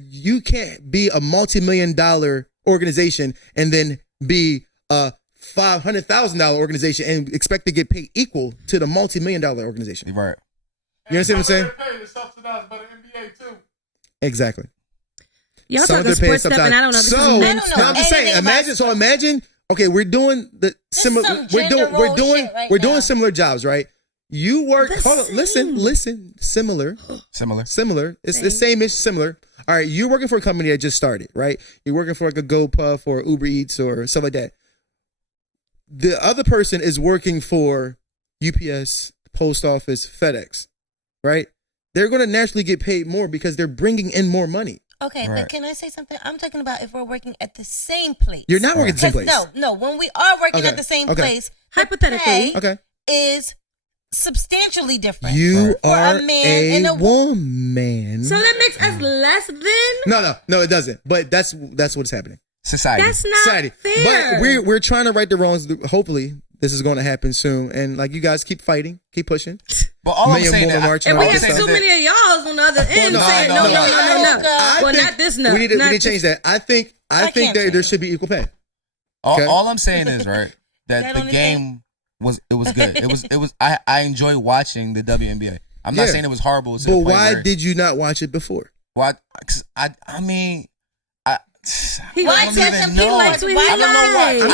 you can't be a multi-million-dollar organization and then be a $500,000 organization and expect to get paid equal to the multi-million-dollar organization. Right. You understand what I'm saying? They're paying subsidized by the NBA too. Exactly. Y'all talking sports stuff, and I don't know. So I'm just saying. Imagine. Okay, we're doing the similar. We're doing similar jobs, right? You work. Hold on, listen. Similar. It's the same-ish. Similar. All right, you're working for a company that just started, right? You're working for like a GoPuff or Uber Eats or stuff like that. The other person is working for UPS, Post Office, FedEx, right? They're going to naturally get paid more because they're bringing in more money. Okay, but can I say something? I'm talking about if we're working at the same place. You're not working at the same place. No. When we are working at the same place, hypothetically, is substantially different. You are a man and a woman. So that makes us less than? No, it doesn't. But that's what's happening. Society. That's not fair. But we're trying to right the wrongs. Hopefully, this is going to happen soon. And like you guys keep fighting, keep pushing. But all I'm saying and we have too many of y'all's on the other end saying no. Well, not this. No, we need to change that. I think there should be equal pay. All I'm saying is that the game was good. It was. I enjoy watching the WNBA. I'm not saying it was horrible. But why did you not watch it before? Why? Cause I mean. He likes it. He likes what he likes. I'm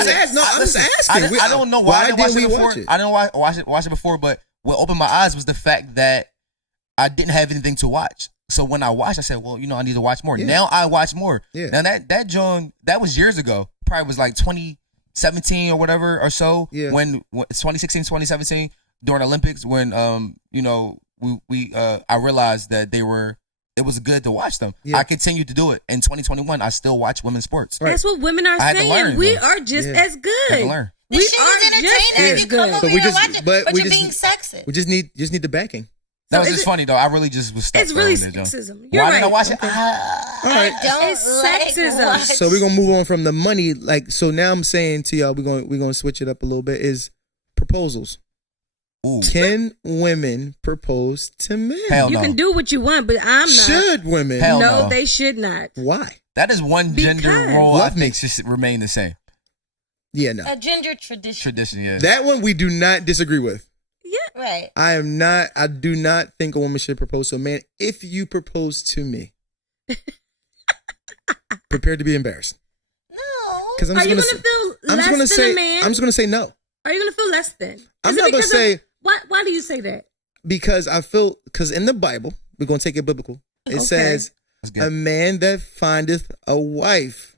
just asking. I don't know why didn't we watch it? I didn't watch it before, but what opened my eyes was the fact that I didn't have anything to watch. So when I watched, I said, well, I need to watch more. Yeah. Now I watch more. Yeah. Now that John, that was years ago. Probably was like 2017 or whatever or so. Yeah. When 2016, 2017 during Olympics when I realized that it was good to watch them. Yeah. I continued to do it. In 2021, I still watch women's sports. Right. That's what women are saying. We are just as good. This shit is entertaining. If you come over here and watch it, but you're being sexist. We just need the backing. That was just funny though. I really just was stuck. It's really sexism. Why didn't I watch it? All right. It's sexism. So we're gonna move on from the money. Like, so now I'm saying to y'all, we're gonna switch it up a little bit. Is proposals. Ooh. 10 women propose to men. Hell you no. can do what you want, but I'm not. Should women? Hell no, no, they should not. Why? That is one gender role I think should remain the same. Yeah, no. A gender tradition. Tradition, yeah. That one we do not disagree with. Yeah. Right. I do not think a woman should propose to a man. If you propose to me, prepare to be embarrassed. No. Because Are you going to feel less than a man? I'm just going to say no. Are you going to feel less than? I'm not going to say. Why do you say that? Because because in the Bible, we're going to take it biblical. It says, a man that findeth a wife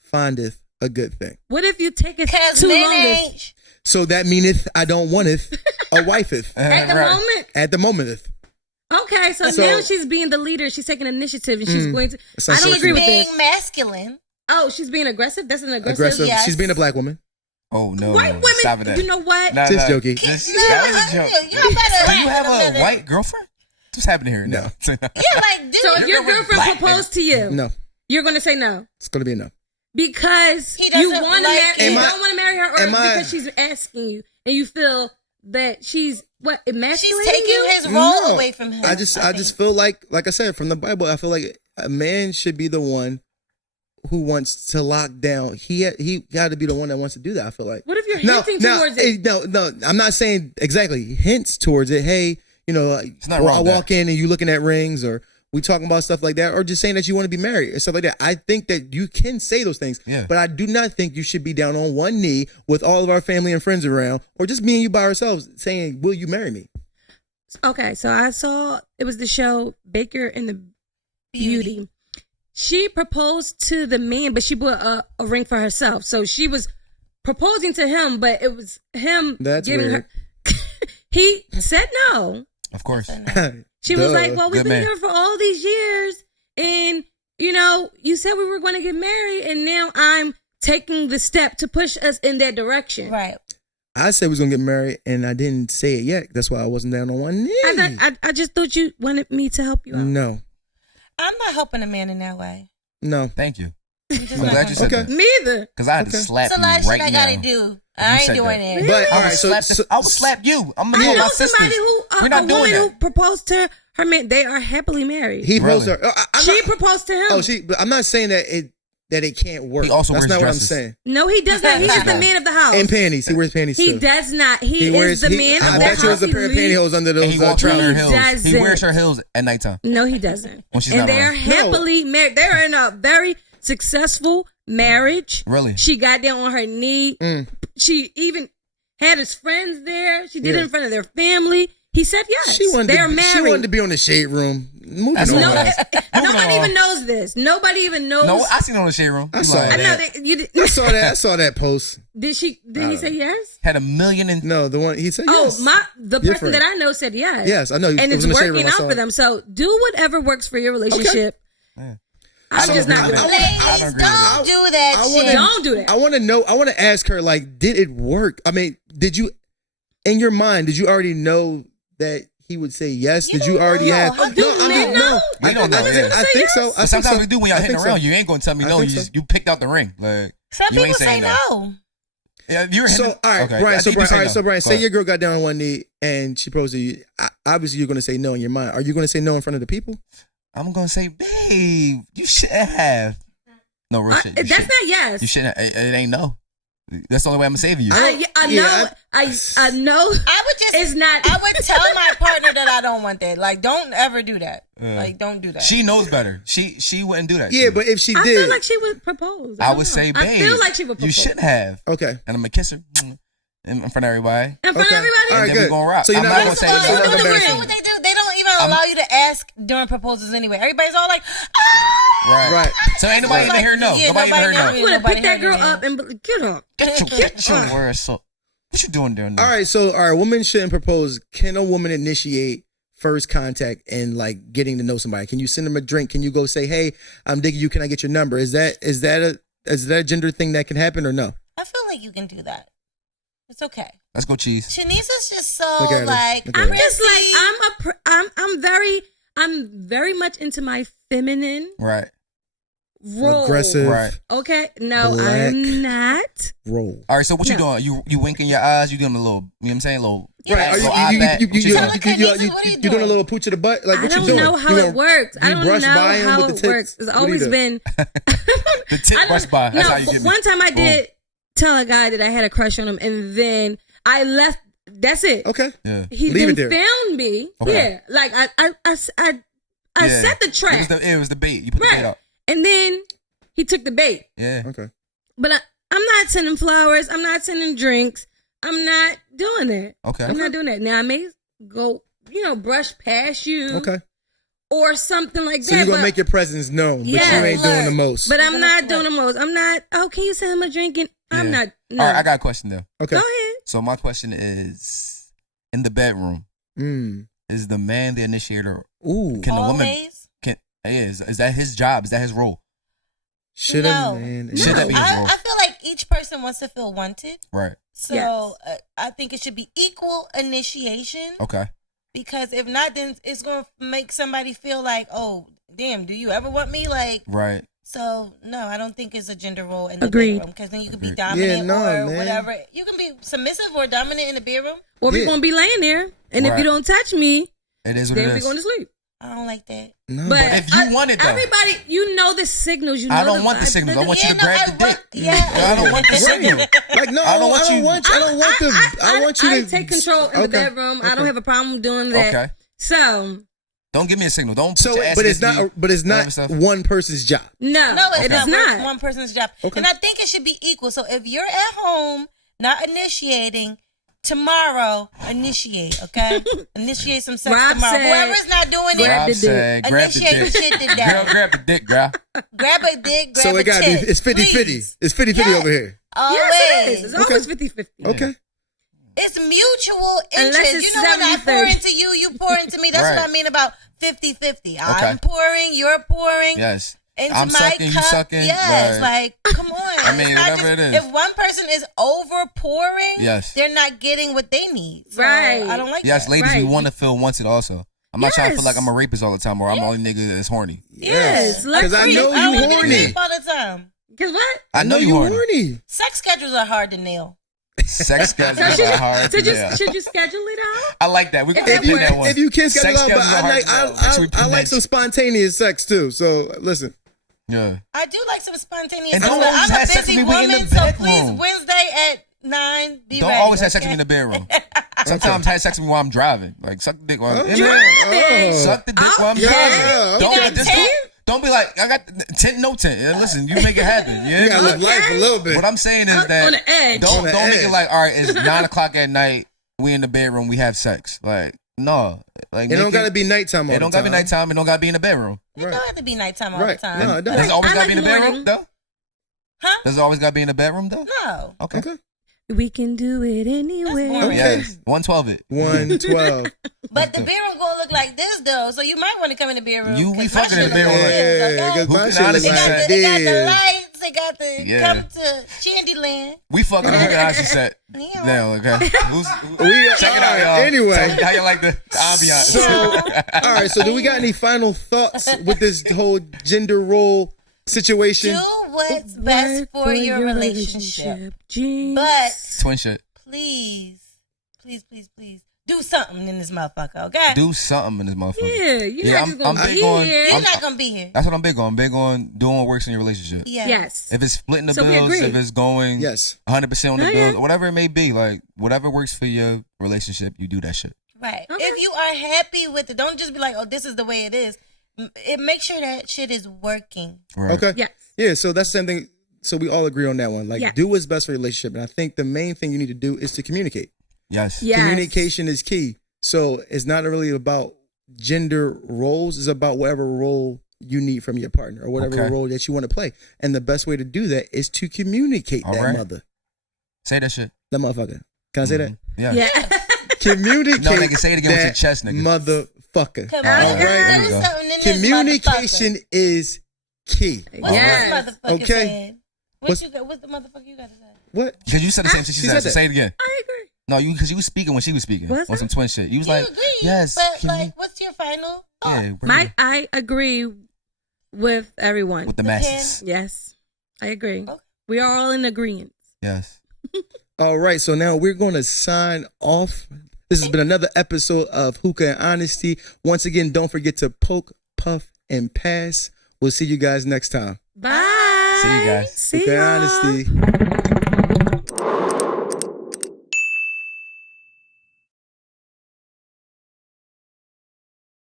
findeth a good thing. What if you take it too long? So that meaneth I don't wanteth a wifeth. At the moment? At the momenteth. Okay, so now she's being the leader. She's taking initiative and she's going to. I don't agree with this. Being masculine. Oh, she's being aggressive? That's an aggressive? Yes. She's being a black woman. Oh, no. White women, you know what? Just joking. That was a joke. Do you have a white girlfriend? What's happening here? No. Yeah, like, dude. So if your girlfriend proposed to you, no, you're going to say no? It's going to be a no. Because you want to you don't want to marry her, or because she's asking you and you feel that she's emasculating She's taking his role away from him. I just feel like I said, from the Bible, I feel like a man should be the one who wants to lock down. He got to be the one that wants to do that. I feel like. What if you're hinting towards it? No, I'm not saying exactly hints towards it. Hey, I walk in and you looking at rings, or we talking about stuff like that, or just saying that you want to be married and stuff like that. I think that you can say those things, but I do not think you should be down on one knee with all of our family and friends around, or just me and you by ourselves saying, "Will you marry me?" Okay, so I saw it was the show Baker and the Beauty. She proposed to the man, but she bought a ring for herself. So she was proposing to him, but it was him giving her. He said no. Of course. She was like, well, we've been here for all these years, and, you said we were going to get married, and now I'm taking the step to push us in that direction. Right. I said we was going to get married, and I didn't say it yet. That's why I wasn't down on one knee. I just thought you wanted me to help you out. No. I'm not helping a man in that way. No. Thank you. I'm glad you said that. Me either. Because I had to slap you right now. It's a lot of shit I got to do. I ain't doing it. Really? But all right, I will slap you. I'm I gonna know my somebody sisters. who a woman who proposed to her man. They are happily married. He proposed to her. She proposed to him. But I'm not saying that it can't work. He also That's wears not dresses. what I'm saying. No, he does not. He is the man of the house. And panties. He wears panties He too. does not. He is the man of the house. I bet you there's a pair of pantyhose under those. He walks around her heels. doesn't. He wears her heels at nighttime. No, he doesn't. When she's and not they're around. happily married. They're in a very successful marriage. Really? She got down on her knee. She even had his friends there. She did it in front of their family. He said yes. They're married. She wanted to be on the Shade Room. Moving on. Nobody even knows this. Nobody even knows. No, I seen it on the Shade Room. I saw that. I saw that. I saw that post. Did he say yes? Had 1 million in. No, the one he said yes. The person that I know said yes. Yes, I know. And it's working out for them. So do whatever works for your relationship. Okay. I'm just not doing that. Don't do that shit. Don't do that. I want to know. I want to ask her, like, did it work? I mean, did you, in your mind, did you already know that he would say yes? Did you already have? No. We don't know. I think so. Sometimes we do when y'all hitting around. You ain't gonna tell me no. You picked out the ring. Like, some people say no. Yeah, you're so all right, okay. Brian. So Brian, say your girl got down on one knee and she proposed to you. Obviously, you're gonna say no in your mind. Are you gonna say no in front of the people? I'm gonna say, babe, you should have. No, real shit. That's not yes. You shouldn't. It ain't no. That's the only way I'm saving you. I know. I know. I would just. It's not. I would tell my partner that I don't want that. Like, don't ever do that. Like, don't do that. She knows better. She wouldn't do that. Yeah, but if she did, I feel like she would propose. I would say, babe, I feel like she would propose. You shouldn't have. Okay. And I'm gonna kiss her in front of everybody. In front of everybody. All right, and then we gonna rock. So you're I'm not gonna say you know what they do? They don't even allow you to ask during proposals anyway. Everybody's all like, Right. So ain't nobody even here know. Yeah, nobody even heard no. You would have picked that girl up and get up. Get your words. So what you doing there? All right, women shouldn't propose. Can a woman initiate first contact and like getting to know somebody? Can you send them a drink? Can you go say, hey, I'm digging you, can I get your number? Is that a gender thing that can happen or no? I feel like you can do that. It's okay. Let's go cheese. Shanice is just so like I'm just like I'm very much into my feminine role. Aggressive. Right. Okay. No, I'm not. Role. All right. So what you doing? You winking your eyes? You doing a little? You know what I'm saying? A little. Yeah. You doing a little pooch of the butt? Like what you doing? I don't know how it works. I don't know how it works. It's always been the tip brush by. That's how you get me. One time I did tell a guy that I had a crush on him, and then I left. That's it. Okay. Yeah. He then found me. Okay. Yeah. Like I set the trap. It was the bait. You put the bait out. And then he took the bait. Yeah. Okay. But I'm not sending flowers. I'm not sending drinks. I'm not doing that. Okay. I'm not doing that. Now I may go, brush past you. Okay. Or something like that. So you're going to make your presence known, but you ain't doing the most. But I'm not doing the most. I'm not, can you send him a drink? And I'm not. No. All right, I got a question though. Okay. Go ahead. So my question is, in the bedroom, is the man the initiator? Ooh. Can the woman? Is that his job? Is that his role? Should that be his role? I feel like each person wants to feel wanted. Right. So I think it should be equal initiation. Okay. Because if not, then it's going to make somebody feel like, oh, damn, do you ever want me? Like, right. So no, I don't think it's a gender role in the bedroom. Because then you could be dominant whatever. You can be submissive or dominant in the bedroom. Or we're going to be laying there, and if you don't touch me, it is what then it is. we're going to sleep. I don't like that. No. But if you want it, though. Everybody, the signals. I don't want the signals. I want you to grab the dick. I don't want the signal. Like, no, I don't want you to. I take control in the bedroom. I don't have a problem doing that. Okay. So. Don't give me a signal. Don't. But it's not one person's job. No, it is not one person's job. Okay. And I think it should be equal. So if you're at home not initiating, tomorrow initiate. Okay, initiate some sex tomorrow. Whoever's not doing it, initiate the shit today. Girl, grab the dick, girl. Grab a dick. Grab so it got to be. It's 50-50. It's 50-50 over here. Always. Yes, it is. It's always 50-50. Okay. It's mutual interest. When I pour into you, you pour into me. That's what I mean about 50-50. I'm pouring, you're pouring. Yes. Into I'm my sucking, cup. you sucking. Yes, like, come on. I mean, whatever it is. If one person is over pouring, yes, they're not getting what they need. So right. I don't like that. Yes, ladies, we want to feel wanted also. I'm not trying to feel like I'm a rapist all the time or I'm the only nigga that's horny. Yes. Because I know you horny. All the time. Because what? I know you horny. Sex schedules are hard to nail. Sex schedules are hard to nail. Should you schedule it out? I like that. We can pin that one. If you can't schedule it out, but I like some spontaneous sex too. So listen. Yeah. I do like some spontaneous and sex, but I'm a busy woman, so please Wednesday at 9 be don't ready. always have sex with me in the bedroom. Sometimes have sex with me while I'm driving. Like suck the dick while I'm suck the dick while I'm driving. Don't be like, I got tent, no tent. Listen, you make it happen. You gotta live life a little bit. What I'm saying is that on the edge. Don't make it like, all right, it's 9 o'clock at night. We in the bedroom. We have sex. Like, no. Like, it don't gotta be nighttime all the time. It don't gotta be nighttime. It don't gotta be in the bedroom. It don't have to be nighttime all the time. No, it does it always gotta be in the bedroom, though? Huh? Does it always gotta be in the bedroom, though? No. Okay. We can do it anywhere. Okay. Yes. 112 it. 112. But the bedroom gonna look like this though, so you might want to come in the bedroom. You be fucking in the bedroom. Yeah, because my shit they got the lights. They got the come to Shandyland. We fucking the Hookah set. Now, okay. Check it out, y'all. Anyway, how you like the ambiance? So, all right. So, do we got any final thoughts with this whole gender role situation? Do what's best for your relationship. But twin shit. Please do something in this motherfucker, okay? Do something in this motherfucker. Yeah, you're not gonna be here. That's what I'm big on. Big on doing what works in your relationship. Yes. If it's splitting the bills, if it's going 100% on the bills, or whatever it may be, like whatever works for your relationship, you do that shit. Right. Okay. If you are happy with it, don't just be like, oh, this is the way it is. It makes sure that shit is working. Right. Okay. Yes. Yeah. So that's the same thing. So we all agree on that one. Like, do what's best for your relationship. And I think the main thing you need to do is to communicate. Yes. Communication is key. So it's not really about gender roles. It's about whatever role you need from your partner or whatever role that you want to play. And the best way to do that is to communicate mother. Say that shit. That motherfucker. Can I say that? Yeah. Communicate. No, nigga, say it again with your chest, nigga. Motherfucker. All right. Communication is key. What's this motherfucker saying? What's the motherfucker you got to say? What? Because you said the same shit she said. So say it again. I agree. No, because you was speaking when she was speaking on some twin shit. You was like, agree, yes. But like, what's your final thought? Yeah, I agree with everyone. With the masses. Yes, I agree. Okay. We are all in agreement. Yes. All right, so now we're going to sign off. This has been another episode of Hookah and Honesty. Once again, don't forget to poke, puff, and pass. We'll see you guys next time. Bye. See you guys. See Hookah and Honesty.